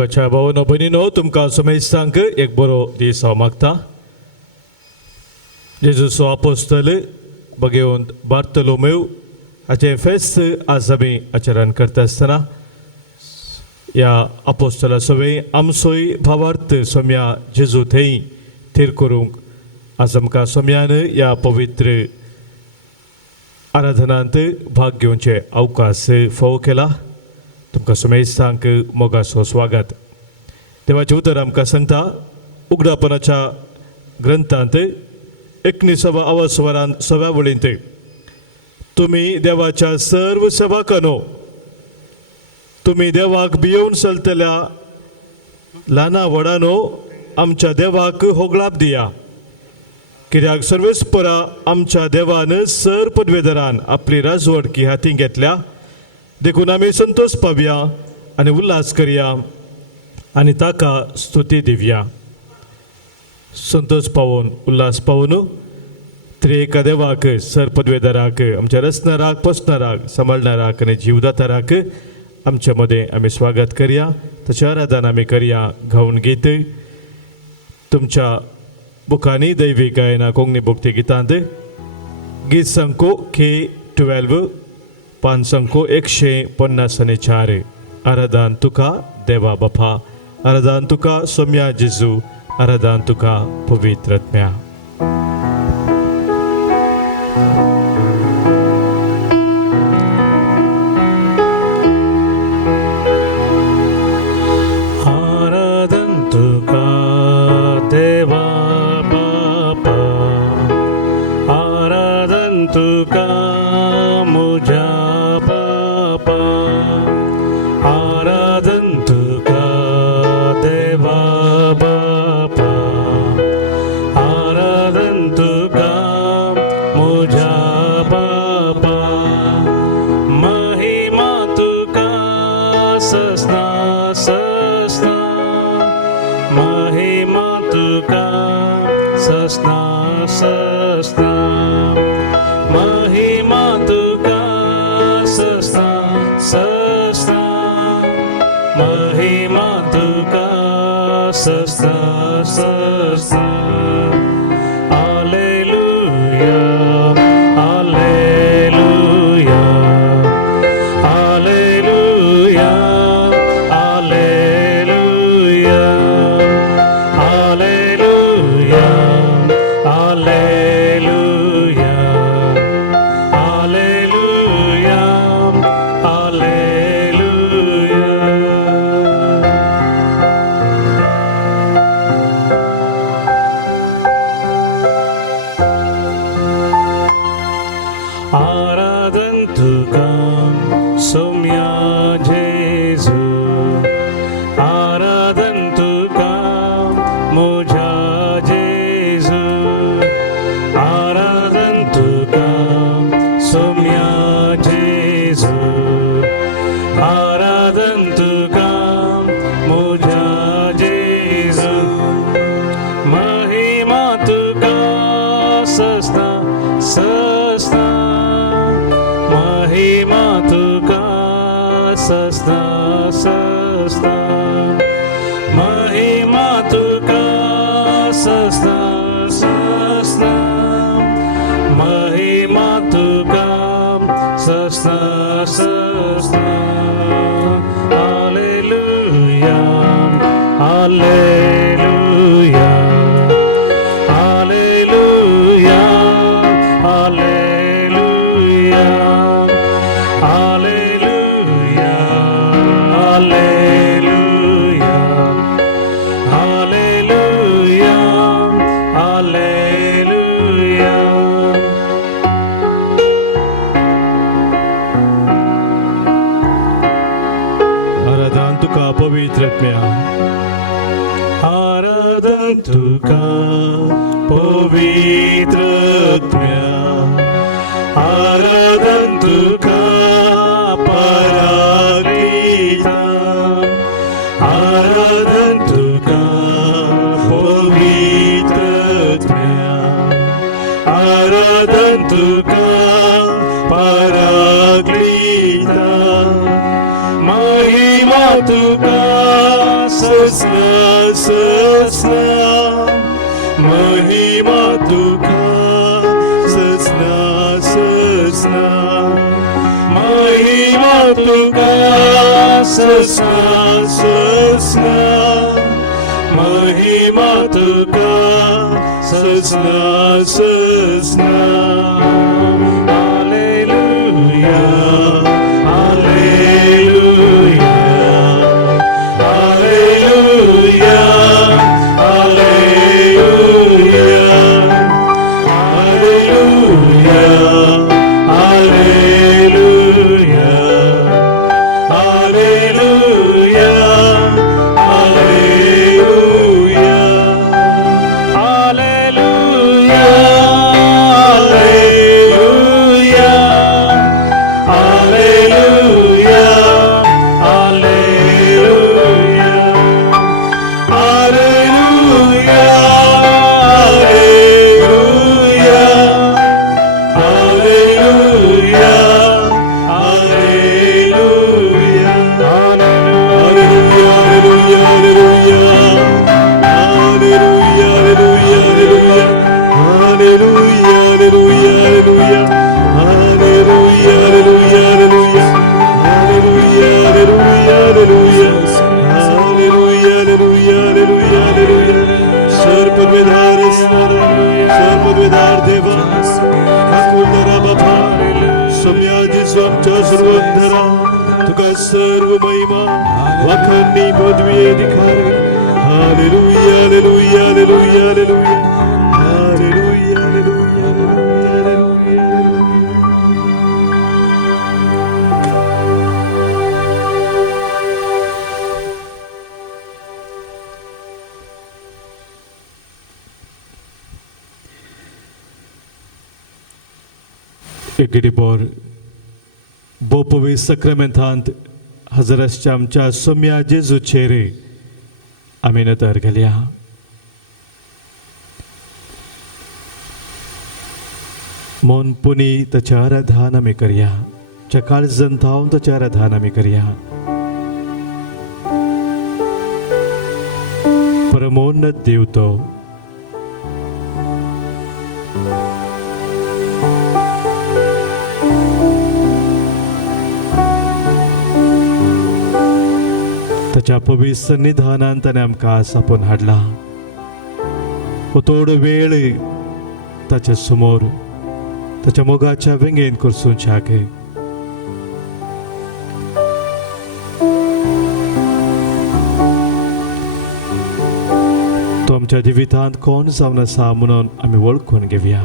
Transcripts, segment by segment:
मोगाच्या भावानो भयणीनो तुमकां समेस्तांक एक बरो दीस हांव मागता. जेजूचो आपोस्तल भगवंत बार्तोलोमेव हाचें फेस्त आज आमी आचरण करता आसतना ह्या आपोस्तला सवे आमचोय भावार्थ सोम्या जेजू थंय थीर करूंक आज आमकां सोम्यान ह्या पवित्र आराधनांत भाग घेवचे अवकाश फावो केला. तुमकां समेस्तांक मोगाचो स्वागत. देवाचें उतर आमकां सांगता उगडापणाच्या ग्रंथांत 19व्या अवस्वरांत 6व्या वळींत तुमी देवाच्या सर्व सेवकांनो तुमी देवाक भियोवन चलतल्या ल्हाना व्हडानो आमच्या देवाक होगलाप दिया. कित्याक सर्वेस्परा आमच्या देवान सर पदवेदारान आपली राजवडकी हातीन घेतल्या. देखून आमी संतोष पावया आनी उल्हास करया आनी ताका स्तुती दिवया. संतोष पावोन उल्हास पावोन त्रिएका देवाक सर पदवेदाराक आमच्या रचणाराक पोसणाराक सांबाळणाराक आनी जीवदाताराक आमच्या मदें आमी स्वागत करया. तशें आराधन आमी करया. गावन गीत तुमच्या बुकांनी दैवी गायना कोंकणी भक्ती गितांत गीत संको K12 पान संको 154 आराधन तुका देवा बापा, आराधन तुका सोम्या जेजू, आराधन तुका पवित्र आत्म्या. आराधन तुका देवा बापा, आराधन तुका मुझा बापा, आराधन तुका देवा बापा, आराधन तुका मुझा बापा, महिमा तुका ससना ससना, महिमा तुका ससना ससना, महिमा तुका ससना ससना, महिमा तुका ससना ससना. Hallelujah hallelujah hallelujah hallelujah hallelujah hallelujah hallelujah hallelujah. आराधन तुका सोम्या जेजू, आराधन तुका मुझा जेजू, आराधन तुका सोम्या जेजू, आराधन तुका मुझा जेजू, महिमा तुका ससना ससना, महिमा तुका ससना ससना, महिमा तुका ससना ससना, महिमा तुका ससना ससना. Hallelujah hallelujah hallelujah hallelujah hallelujah hallelujah hallelujah hallelujah. आराधन तुका पवित्र आत्म्या, आराधन तुका पवित्र आत्म्या, आराधन तुका पराक्रिता, आराधन तुका पवित्र आत्म्या, आराधन तुका पराक्रिता, महिमा तुका ससना ससना महिमा तुका ससना ससना महिमा तुका ससना ससना महिमा तुका ससना ससना hallelujah hallelujah hallelujah hallelujah hallelujah hallelujah hallelujah सर्व महिमा वखनी पदवी अधिकार hallelujah hallelujah hallelujah hallelujah hallelujah hallelujah Egidibor Bopovi Sacramentant Hazarasच्या आमच्या सोम्या जेजू चेरे आम्ही नतर गेल्या मन पुनी ताच्या आराधना आमी करया च्या काळजांत थावन ताच्या आराधना आमी करया परमोन्नत देव तो ताच्या पवित्र सन्निधानांत ताणें आमकां सापोवन हाडला थोडो वेळ ताच्या समोर ताच्या मोगाच्या वेंगेन करसून शाके तो आमच्या जिवितांत कोण जावन आसा म्हणून आमी वळखून घेवया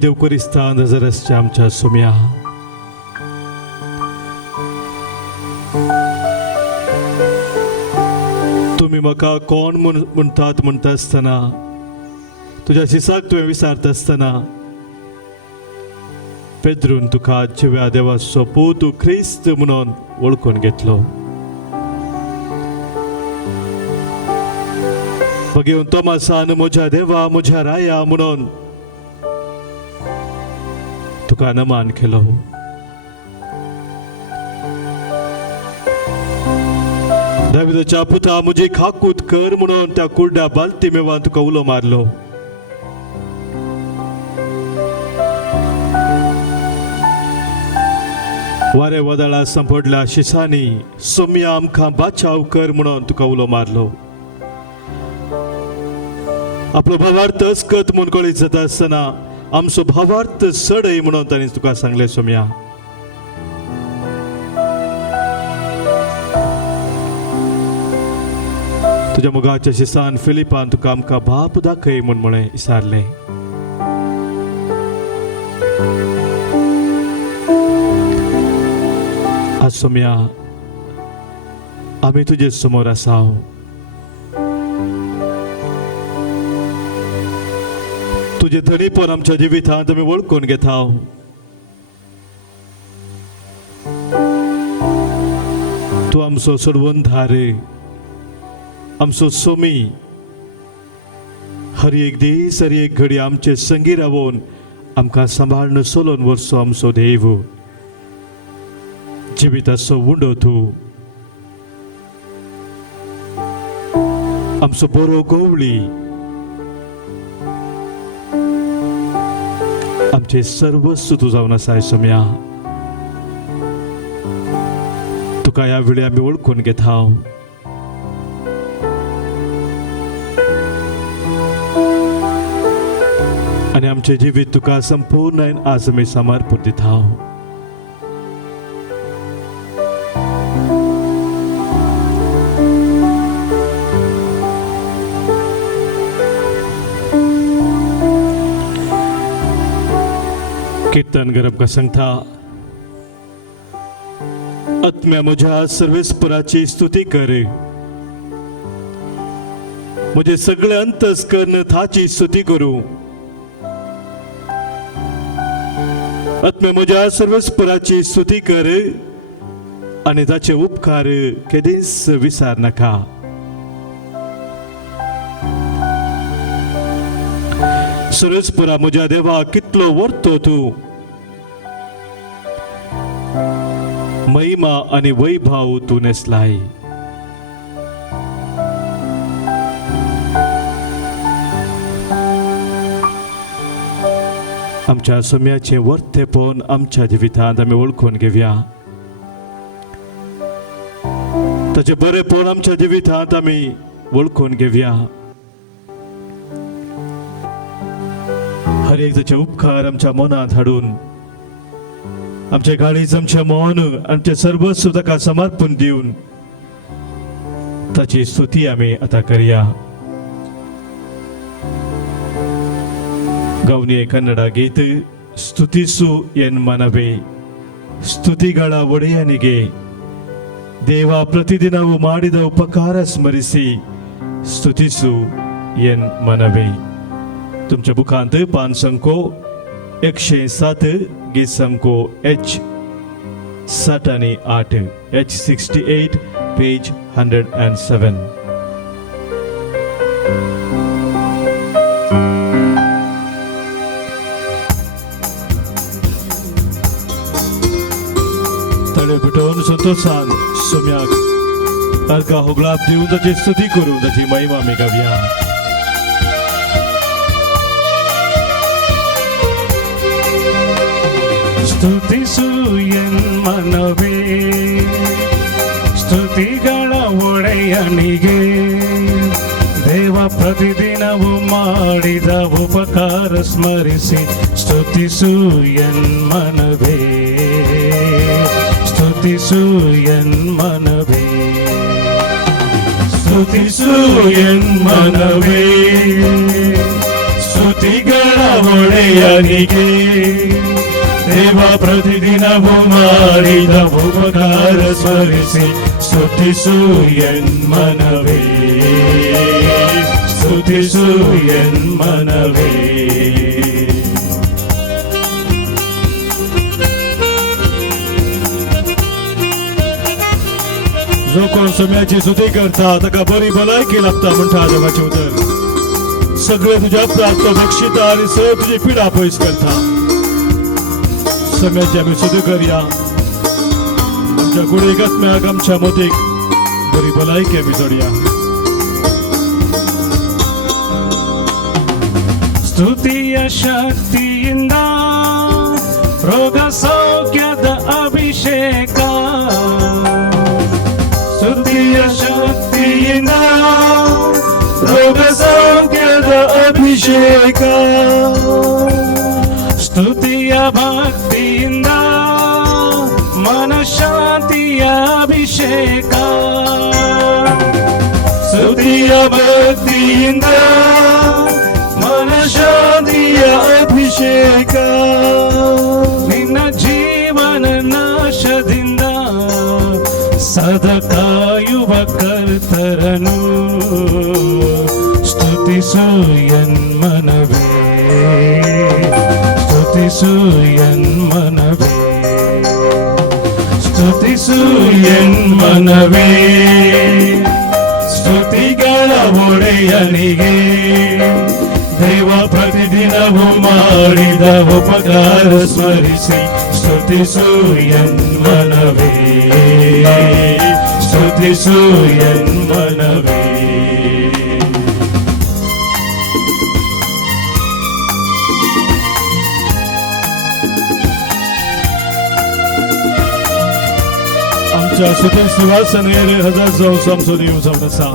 देव करिस्तान नजरसच्या आमच्या सोम्या तुम्ही म्हाका कोण म्हणटात म्हणटा आसतना तुज्या शिसाक तुवें विचारता आसतना पेद्रून तुका जिव्या देवाचो पूत ख्रिस्त म्हणून वळखून घेतलो मागीर तोमासान म्हज्या देवा म्हज्या राया म्हणून तुका नमान केलो दाविदाच्या पुता म्हजी खाकूत कर म्हणून त्या कुर्डा बाल्तिमेवान तुका उलो मारलो वारे वदळा संपडल्या शिसांनी सोम्या आमकां बाचाव कर म्हणून तुका उलो मारलो आपलो भावार्थ अस्कत म्हूण कळीत जाता आसतना आमचो भावार्थ सडय म्हणून तांणी तुका सांगले सोम्या तुज्या मोगाच्या शिसान फिलिपान तुका आमकां बाप दाखय म्हूण विचारले आज सोम्या आमी तुजे समोर आसा तुझे धनीपण आमच्या जिवितांत आमी वळखून घेता तू आमचो सोडवंधार, आमचो सोमी, हर एक दीस हर एक घडी आमचे संगी रावून आमकां सांबाळून सोलोन व्हरचो आमचो देव. जिविताचो उंडो तूं, आमचो बरो गवळी, आमचे सर्वस्व तूं जावन आसाय सोम्या. तुका ह्या वेळी आमी वळखून घेता. आणि आमचे जिवीत तुका संपूर्ण आज आमी समर्पण दिता. कीर्तनकार आमकां सांगता, आत्म्या म्हज्या सर्वेस्पराची स्तुती कर, म्हजे सगळे अंतस्करण ताची स्तुती करूं. आत्म्या म्हज्या सर्वेस्पराची स्तुती कर आनी ताचे उपकार केदींच विसार नाका. सर्वेस्परा म्हज्या देवा, कितलो वर्तो तूं, महिमा आणि वैभव तू नेसलाय. आमच्या सोम्याचे वर्तेपण आमच्या जिवितांत आमी वळखून घेवया. ताचे बरेपण आमच्या जिवितांत आमी वळखून घेवया. हर एक ताचे उपकार आमच्या मनांत हाडून आमचे काळीज, आमचे मन, आमचे सर्वस्व ताका समर्पण दिवन ताची स्तुती आमी आतां करया. ಗೌನಿಯ ಕನ್ನಡ ಗೀತೆ ಸ್ತುತಿಸು ಎನ್ ಮನವೇ, ಸ್ತುತಿಗಳ ಒಡೆಯನಿಗೆ ದೇವ ಪ್ರತಿದಿನವೂ ಮಾಡಿದ ಉಪಕಾರ ಸ್ಮರಿಸಿ ಸ್ತುತಿಸು ಎನ್ मनवे. तुमच्या बुकांत पान संको 107 गीत संको H7 आणि 8 H68 पेज 107. भेटून संतोषान सोम्याक अर्घा होगलाप दिवन ताची स्तुती करून ताची महिमा आमी गावया. ಸ್ತುತಿಸು ಎನ್ ಮನವೇ, ಸ್ತುತಿಗಳ ಒಡೆಯನಿಗೆ ದೇವ ಪ್ರತಿದಿನವೂ ಮಾಡಿದ ಉಪಕಾರ ಸ್ಮರಿಸಿ ಸ್ತುತಿಸು ಎನ್ ಮನವೇ, ಸ್ತುತಿಸು ಎನ್ ಮನವೇ, ಸ್ತುತಿಸು ಎನ್ ಮನವೇ, ಸ್ತುತಿಗಳ ಒಡೆಯನಿಗೆ ದೇವ ಪ್ರತಿದಿನವೂ ಮಾಡಿದ ಉಪಕಾರ ಸ್ಮರಿಸಿ ಸ್ತುತಿಸು ಎನ್ ಮನವೇ, ಸ್ತುತಿಸು ಎನ್ ಮನವೇ. जो कोण सोम्याची स्तुती करता ताका बरी भलायकी लाभता म्हणटा देवाचें उतर. सगळे तुज्या प्राप्त बक्षिता आनी सगळे तुजी पिडा पयस करता. सोम्याची आमी स्तुती करया. आमच्या कुडीक आत्म्याक आमच्या मोतीक बरी भलायकी आमी जोडया. ಸ್ತುತಿಯ ಶಕ್ತಿಯಿಂದ ರೋಗ ಸೌಖ್ಯದ ಅಭಿಷೇಕ, ಸ್ತುತಿಯ ಶಕ್ತಿಯಿಂದ ರೋಗ ಸೌಖ್ಯದ ಅಭಿಷೇಕ, ಸ್ತುತಿಯ ಭಕ್ತಿಯಿಂದ ಮನಃಶಾಂತಿಯ ಅಭಿಷೇಕ, ಸ್ತುತಿಯ ಭಕ್ತಿಯಿಂದ ಮನಃಶಾಂತಿಯ ಅಭಿಷೇಕ. ನಿನ್ನ ಜೀವನ ನಾಶದಿಂದ ಸದಾ ಕಾಯುವ ಕರ್ತರನು ಸ್ತುತಿಸು ಎನ್ ಮನವೇ, ಸ್ತುತಿಸು ಎನ್ ಮನವೇ, ಸ್ತುತಿಸುಯನ್ ಮನವೇ ಸ್ತುತಿಗಳ ಒಡೆಯನಿಗೆ ದೇವ ಪ್ರತಿದಿನವೂ ಮಾಡಿದ ಉಪಕಾರ ಸ್ಮರಿಸಿ ಸ್ತುತಿಸುಯನ್ ಮನವೇ ಸ್ತುತಿಸುಯನ್ ಮನವೇ आमच्या सुखी सुवासनेर हजार जावं आमचो देव जावन आसा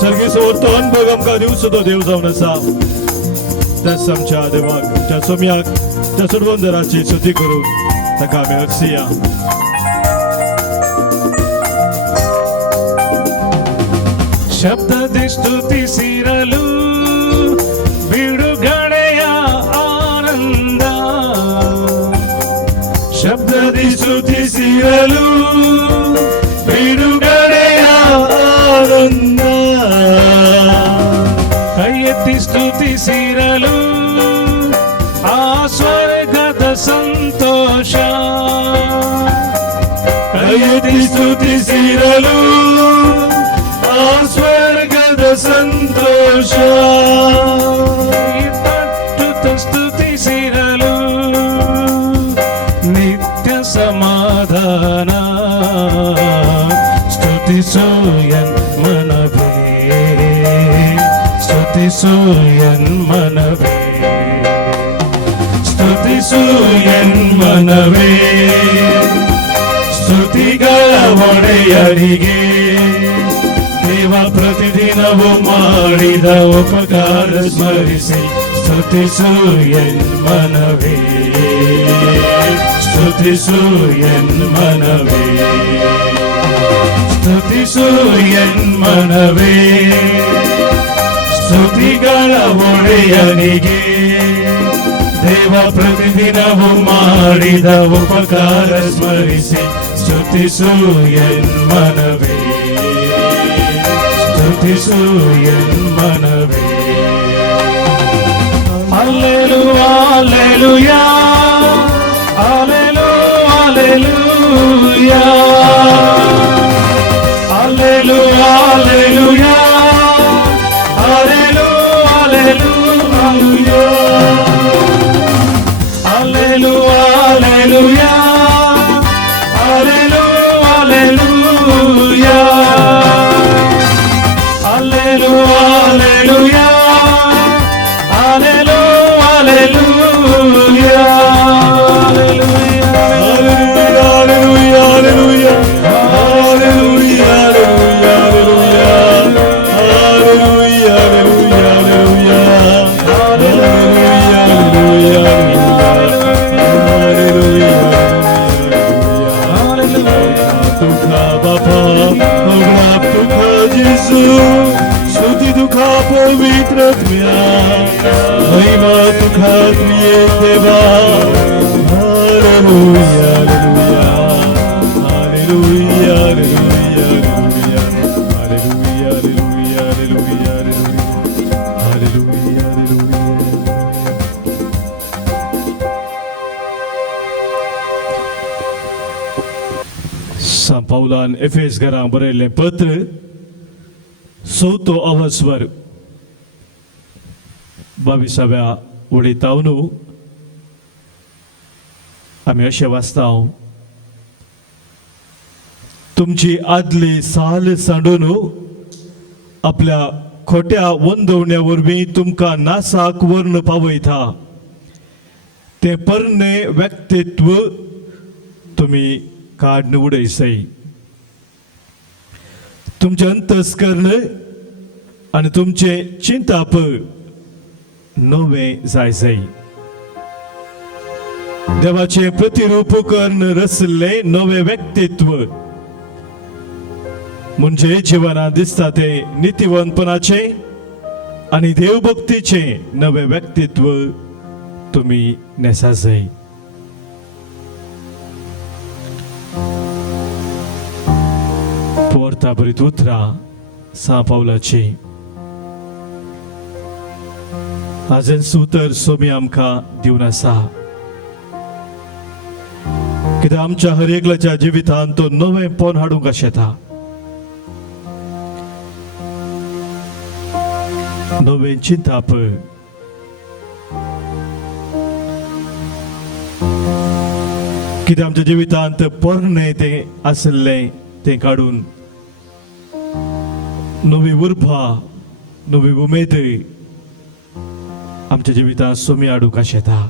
सर्गेचो तो अनुभव आमकां दिवचो तो देव जावन आसा त्याच आमच्या देवाक आमच्या सोम्याक त्या सुडवंदराची स्तुती करून ताका आमी हरसिया ಶಬ್ದದಿ ಸ್ತುತಿಸಿರಲು ಬಿಡುಗಡೆಯ ಆನಂದ ಶಬ್ದದಿ ಸ್ತುತಿಸಿರಲು ಬಿಡುಗಡೆಯ ಆನಂದ ಕೈ ಎತ್ತಿ ಸ್ತುತಿಸಿರಲು ಆ ಸ್ವರ್ಗದ ಸಂತೋಷ ಕೈ ಎತ್ತಿ ಸ್ತುತಿಸಿರಲು ಸ್ವರ್ಗದ ಸಂತೋಷ ತಟ್ಟುತ್ತ ಸ್ತುತಿಸಿರಲು ನಿತ್ಯ ಸಮಾಧಾನ ಸ್ತುತಿಸುಯನ್ ಮನವೇ ಸ್ತುತಿಸುಯನ್ ಮನವೇ ಸ್ತುತಿಸುಯನ್ ಮನವೇ ಸ್ತುತಿಗಳ ಒಡೆಯರಿಗೆ ದೇವ ಪ್ರತಿದಿನವೂ ಮಾಡಿದ ಉಪಕಾರ ಸ್ಮರಿಸಿ ಸ್ತುತಿಸುಯನ್ ಮನವೇ ಸ್ತುತಿಸುಯನ್ ಮನವೇ ಸ್ತುತಿಸುಯನ್ ಮನವೇ ಸ್ತುತಿಗಳ ಒಡೆಯನಿಗೆ ದೇವ ಪ್ರತಿದಿನವೂ ಮಾಡಿದ ಉಪಕಾರ ಸ್ಮರಿಸಿ ಸ್ತುತಿಸುಯನ್ ಮನವೇ ಸ್ತುತಿಸುಯನ್ ಮನವೇ hallelujah hallelujah hallelujah hallelujah hallelujah hallelujah hallelujah hallelujah hallelujah स्तुति दुखा पवित्र महिमा तुखा देवा hallelujah hallelujah hallelujah hallelujah hallelujah hallelujah hallelujah San Paulan Efes garang बरयल्लें पत्र चवथो अवस्वर 22व्या उडयतावन आमी अशें वाचता तुमची आदली साल सांडून आपल्या खोट्या वंदवण्या वरवीं तुमकां नासाक व्हरून पावयता तें परणे व्यक्तित्व तुमी काढून उडयसय तुमचे अंतस्करण आनी तुमचे चिंताप नवे जायसय देवाचे प्रतिरूप करून रचले नवे व्यक्तित्व म्हणजे जीवनात दिसता ते नीतिवंतपणाचे आणि देवभक्तीचे नवे व्यक्तित्व तुम्ही नेसाजय पोर्ता बरीत उतरा सा पावलाची आजन सुतर सोमी आमकां दिवन आसा कित्याक आमच्या हर एकल्याच्या जिवितांत तो नवें पोन हाडूंक शेता, नवें चिंताप, कित्याक आमच्या जिवितांत पोरणे ते आसले ते काडून नवी उर्बा, नवी उमेद आमच्या जिवितांत सोमी हाडूंक शेता.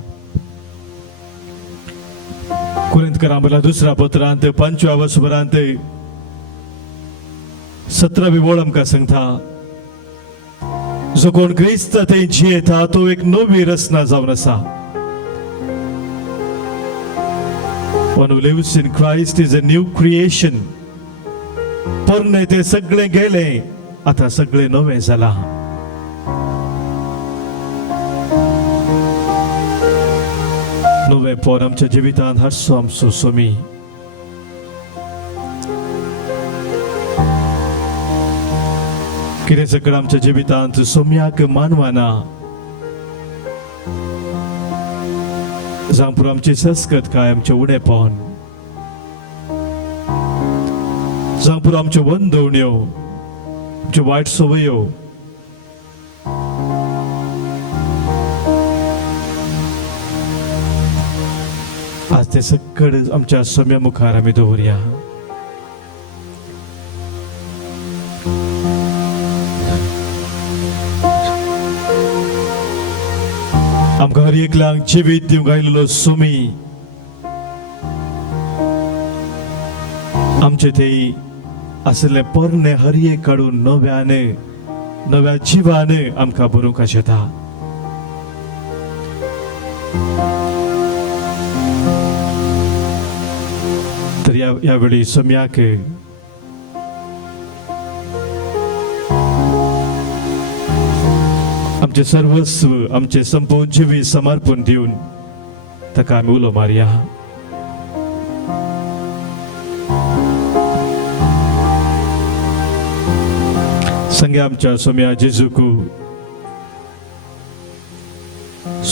कुरिंथकरांबला दुसऱ्या पत्रांत 5व्या वर्सभरांत 17वी ओळ आमकां सांगता, जो कोण क्रिस्त थंय जियेता तो एक नवी रचना जावन आसा. One who lives in Christ is a new creation. पोरणे ते सगळे गेले, आता सगळे नवे जाला. नवे पोर आमच्या जिवितांत हाडचो आमचो सोमी. कितें सगळें आमच्या जिवितांत सोम्याक मानवाना, जावं पुरो आमची संस्कृत काय आमचे उणेपण, जावं पुरो आमच्यो वंदवण्यो, आमच्यो वायट सवयो, आज ते सगळे आमच्या सोम्या मुखार आमी दवरया. आमकां हर एकल्यांक जिवीत दिवंक आयिल्लो सोमी आमचे थंय आसले पोरणे हर एक काडून नव्या जिवान आमकां भरूंक शेता. तर ह्या वेळी सोम्याक आमचे सर्वस्व, आमचे संपूर्ण जिवीत समर्पण दिवन ताका आमी उलो मारया. संगे आमच्या सोम्या जेजूक,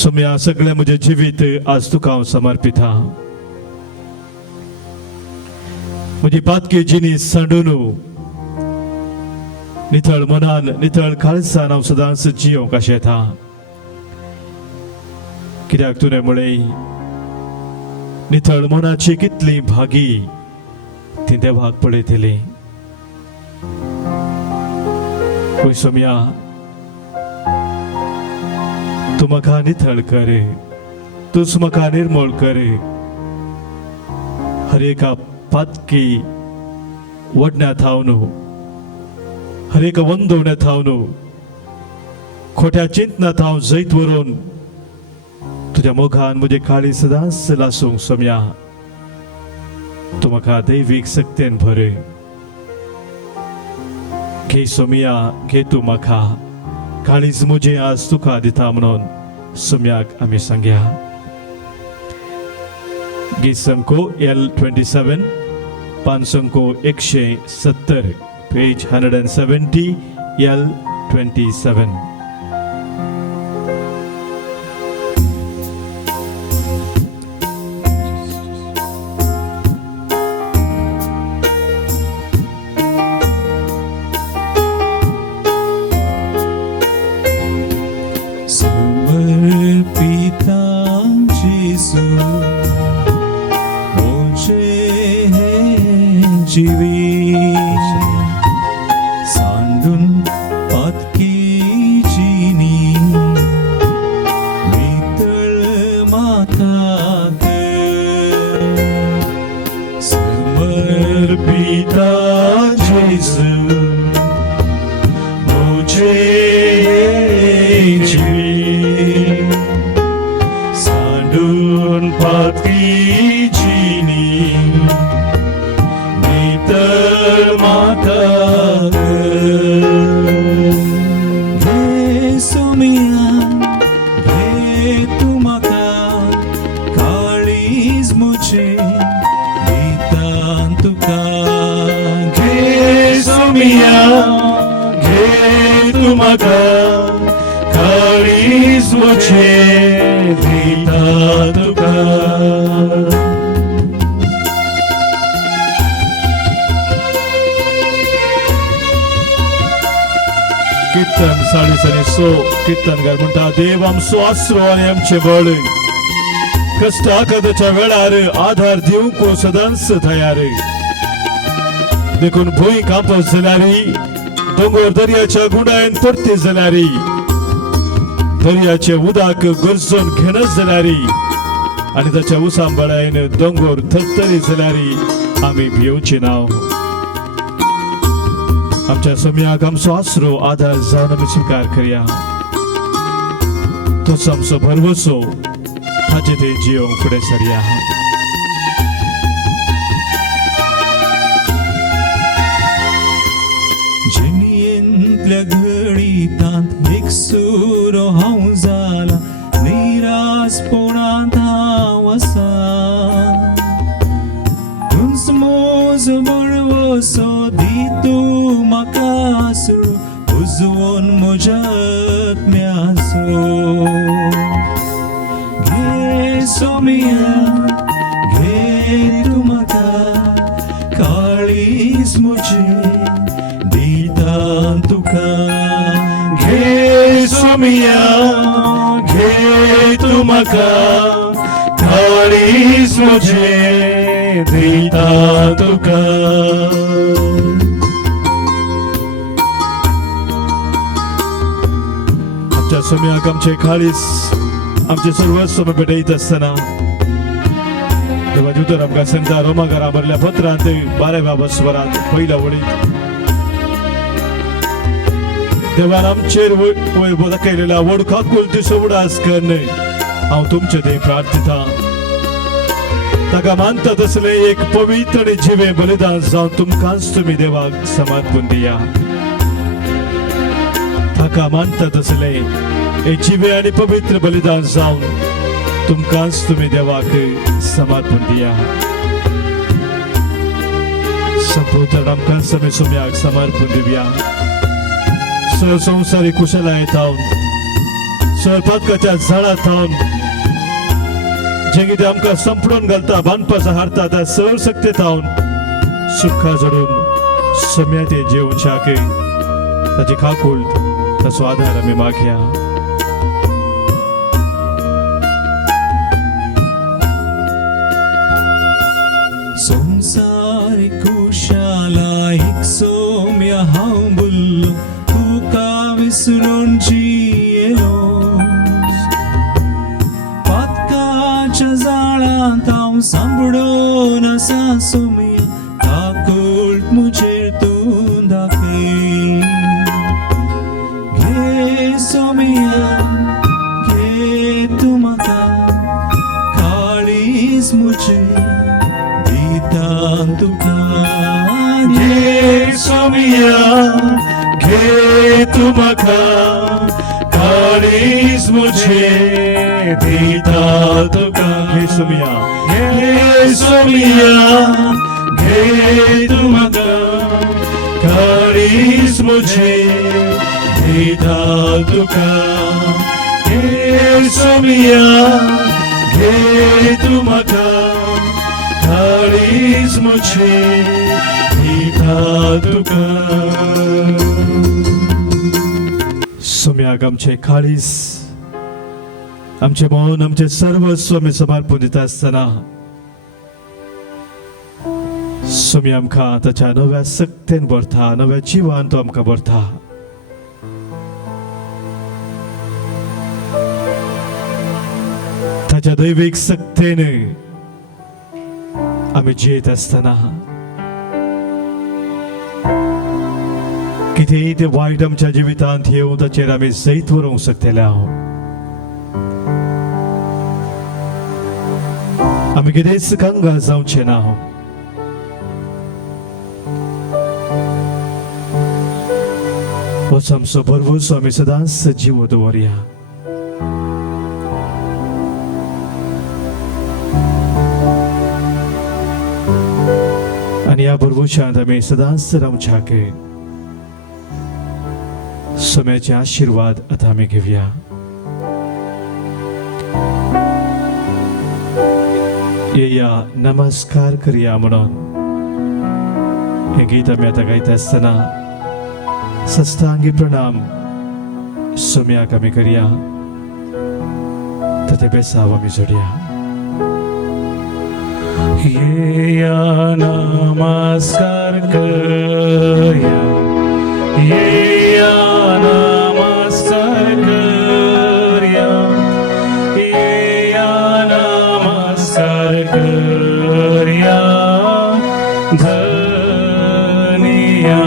सोम्या सगळे म्हजे जिवीत आज तुका हांव समर्पिता. म्हजी पातकी जिनीस सांडून नितळ मनान, नितळ काळजान हांव सदांच जियोंक शेता. कित्याक तुवें म्हळें, नितळ मनाची कितली भागी ती देवाक पळयतली. ओय सोम्या, तू म्हाका नितळ कर, तूच म्हाका निर्मळ कर. हर एका पातकी वडण्यात हांव हर एक वंदवण्यात हांव खोट्या चिंतनात हांव जैत व्हरून तुज्या मोगान म्हजे काळी सदांच लासूंक सोम्या. तू म्हाका दैवीक शक्तीन भर. घे सोम्या, घे तू म्हाका, काळीज म्हजें आज तुका दिता म्हणून सोम्याक आमी सांगया. गीत संको L27, पान संको 170, page 170, L27. समर्पिता जेसू मुझे जीवी सांडून पातकी जिनी नितळ माताक समर्पिता जेसू मुझे जीवी सांडून पातकी जिनी नितळ माताक घे सोम्या, घे तू म्हाका, काळीज मुझे दिता तुका. घे सोम्या, घे तू म्हाका, काळीज मुझे दिता तुका. 40 आणि 100 कीर्तनकार म्हणटा देव आमचो आसरो आनी आमचे बळ कष्ट आकादाच्या वेळार आधार दिवंक सदांच तयार देखून भूंय कांपत जाल्यारी दोंगर दर्याच्या गुंडायन परते जाल्यारी दर्याचे उदक गरजून घेनच जाल्यारी आणि त्याच्या उसांबळायन दोंगर थरथरी जाल्यारी आमी भिवची नाव आमच्या सोम्याक आमचो आसरो आधार जावन आमी स्वीकार करया तोच आमचो भरवसो ताचे ते जियोंक फुडें सरया जिणयेंतल्या घडींतांत एक सुरो हांव जाला निरासपणांत हांव आसा तुज म्हजो बळवसो दी तूं म्हाका आसरो उजवून म्हज्या आत्म्याचो घे सोमिया घे तूं म्हाका काळीज म्हजें दिता तुका घे सोमिया घे तू म्हाका काळीज म्हजें दिता तुका आमच्या सोम्याक आमचे काळीज आमचे सर्वस्व भेटयत आसतना देवाचे उतर आमकां सांगता रोमाकारा बरल्या पत्रांत 12व्या स्वरांत पहिल्या वळीत देवान आमचेर वैभव दाखयलेला वडखाकूल तिचो उडास करन हांव तुमचे देव प्रार्थिता ताका मानता तसले एक पवित्र आनी जिवे बलिदान जावन तुमकांच तुमी देवाक समर्पण दिया ताका मानता तसले एक जिवे आनी पवित्र बलिदान जावन तुमकांच तुमी देवाक समर्पण दिया संपूर्ण आमकांच आमी सोम्याक समर्पण दिवया सर संवसारी कुशलाये थावन सर पातकाच्या झाडां थावन जे कितें आमकां संपडून घालता बांदपाचो हारता त्या सर शक्ती थावन सुखा जोडून सोम्या ते जेवच्याक ताची खाकूळ ताचो आधार आमी मागया संसारी कुशालायक सोम्या हांव बुल्लो तुका विसरून जियेलो पातकाच्या जाळांत हांव सांपडून आसा सोम्या काकूळ मुजेर तूं दाखय घे सोम्या घे तूं म्हाका काळीज मुजेर तुका घे सोमिया घे तू म्हाका काळीज मुझे दिता तुका घे सोमिया घे तू म्हाका काळीज मुझे दिता तुका घे सोमिया घे तू म्हाका काळीज मुझे दिता तुका सोम्याक आमचे काळीज आमचे मन आमचे सर्वस्व आमी समर्पण दिता आसतना सोम्या आमकां ताच्या नव्या सक्तेन भरता नव्या जिवान तो आमकां भरता ताच्या दैवीक सक्तेन आमी जियेत आसतना कितेंय ते वायट आमच्या जिवितांत येवं ताचेर आमी जैत व्हरूंक शकतले आमी कितेंच कंगाल जावचे ना होच आमचो भरवसो आमी सदांच जीव दवरया आणि या भरवशांत आमी सदांच रावच्याक सोम्याचे आशीर्वाद आतां आमी घेवया येया नमस्कार करया म्हणून हे गीत आमी आतां गायता आसतना सस्तांगी प्रणाम सुम्या कमी करिया तर ते बेसावा मी जोडिया येया नमस्कार करूया येया नमस्कार करूया येया नमस्कार करूया धनिया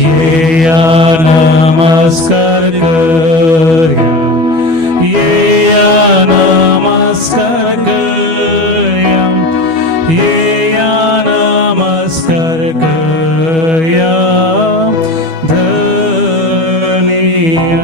येया नमस्कार करूया येया नमस्कार करूया येया नमस्कार करूया धनिया